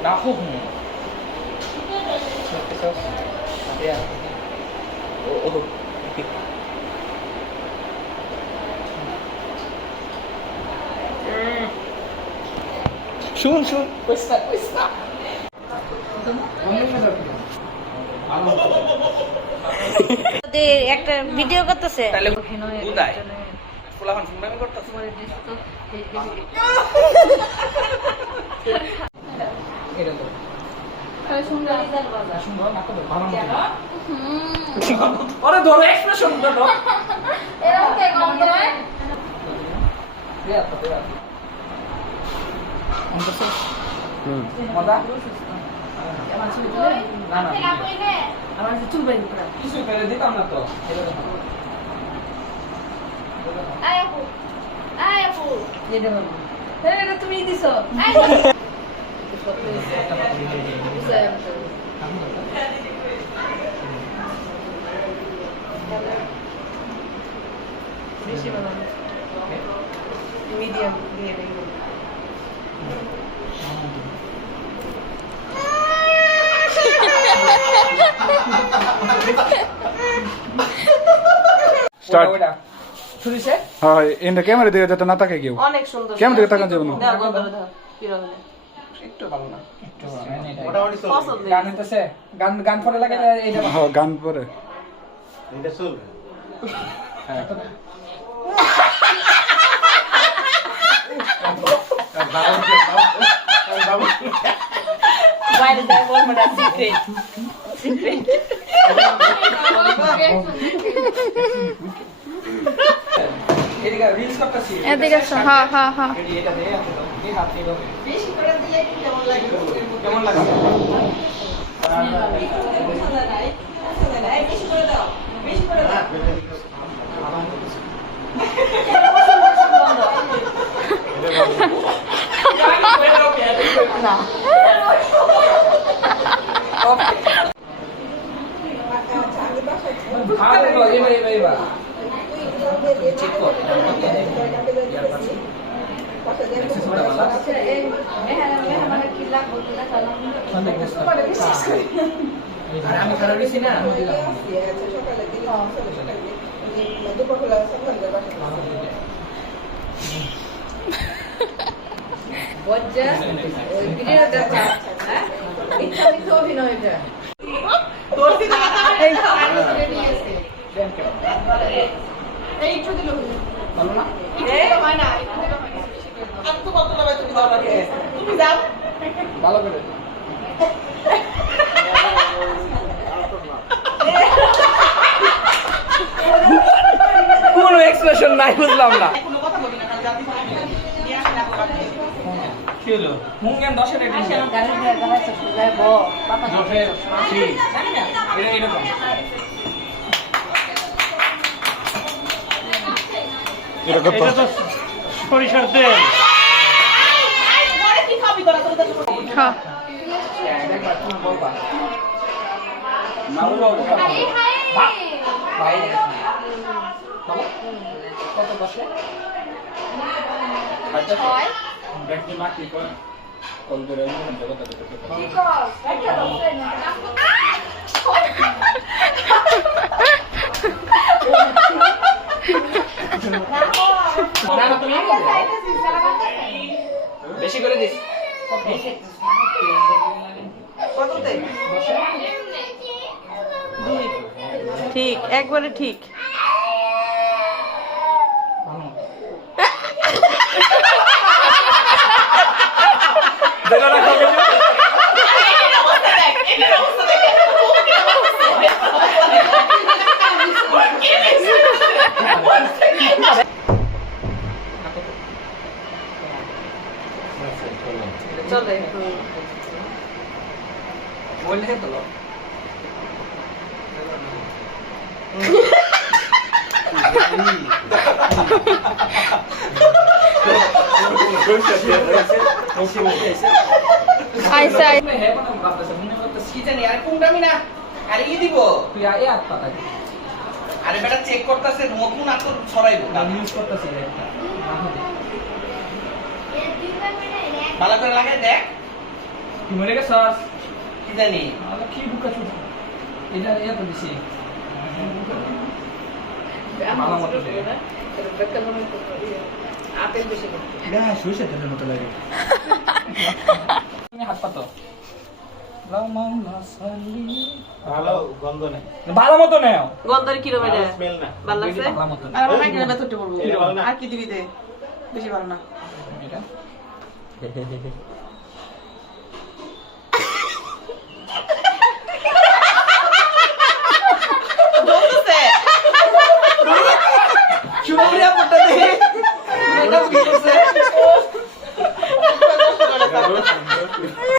Naku. Ayan. Oo. শুন শুন পয়সা পয়সা একটা ভিডিও করতেছে তাহলে উদায় ফুলাফান ফুলামি করতেছে ওরে ধরো এক্সপ্রেশন ধরো এরকম কে কম করে মজা আমার চুল বের করে কিছু ফেলে দিতাম না তো যেতে পারবো এটা তুমি দিছো বেশি বানানো মিডিয়াম দিয়ে দেবো স্টার্ট শুরুছে হ্যাঁ এন্ড ক্যামেরা দিকে যাতে না তাকে কেউ অনেক সুন্দর কেমন দিকে তাকান যাবে না দাও বন্ধ দাও পিরো হলে একটু ভালো না একটু মোটামুটি পছন্দ গান হইতেছে গান গান পরে লাগে এইটা হ্যাঁ গান পরে এটা চলবে হ্যাঁ বাইরে যাই বলবো না সিক্রেট সিক্রেট এদিকে রিলস করতেছি এদিকে হ্যাঁ হ্যাঁ হ্যাঁ এটা দিয়ে এই হাত নিয়ে বেশি করে দিলে কেমন লাগে কেমন লাগছে বেশি করে দাও বেশি করে দাও না ভালো এবার এবার এবার চেক কর আর আমি খারাপ বেশি না ভালো না ভালো করে কোনো এক্সপ্রেশন নাই বুঝলাম না কি হলো মুঙ্গেন 10 এর রেটিং এরকম এরকম এটা তো সরিষার তেল হ্যাঁ কত বসে ব্যক্তি মাটি কল করে জগৎ বেশি করে দিস ঠিক একবারে ঠিক চলে বললে তো আইসা কি জানি আর কোনটা আমি না আরে ই দিব তুই আয় হাত পাতা আরে বেটা চেক করতেছে নতুন আর তো ছড়াইবো আমি ইউজ করতেছি একটা ভালো করে লাগাই দেখ তুই মরে গেছস কি জানি আমার কি বুকা ছিল এটা এত বেশি ভালো মতো দে। আপেল বেশি করতে না সরষে তেলের মতো লাগে তুমি হাত পাতো ভালো গন্ধ নেই ভালো মতো নেও গন্ধের কিরম এটা স্মেল না ভালো লাগছে ভালো মতো আর আমার মাইকেলের ভেতরটা বলবো এটা ভালো না? আর কি দিবি দে বেশি ভালো না এটা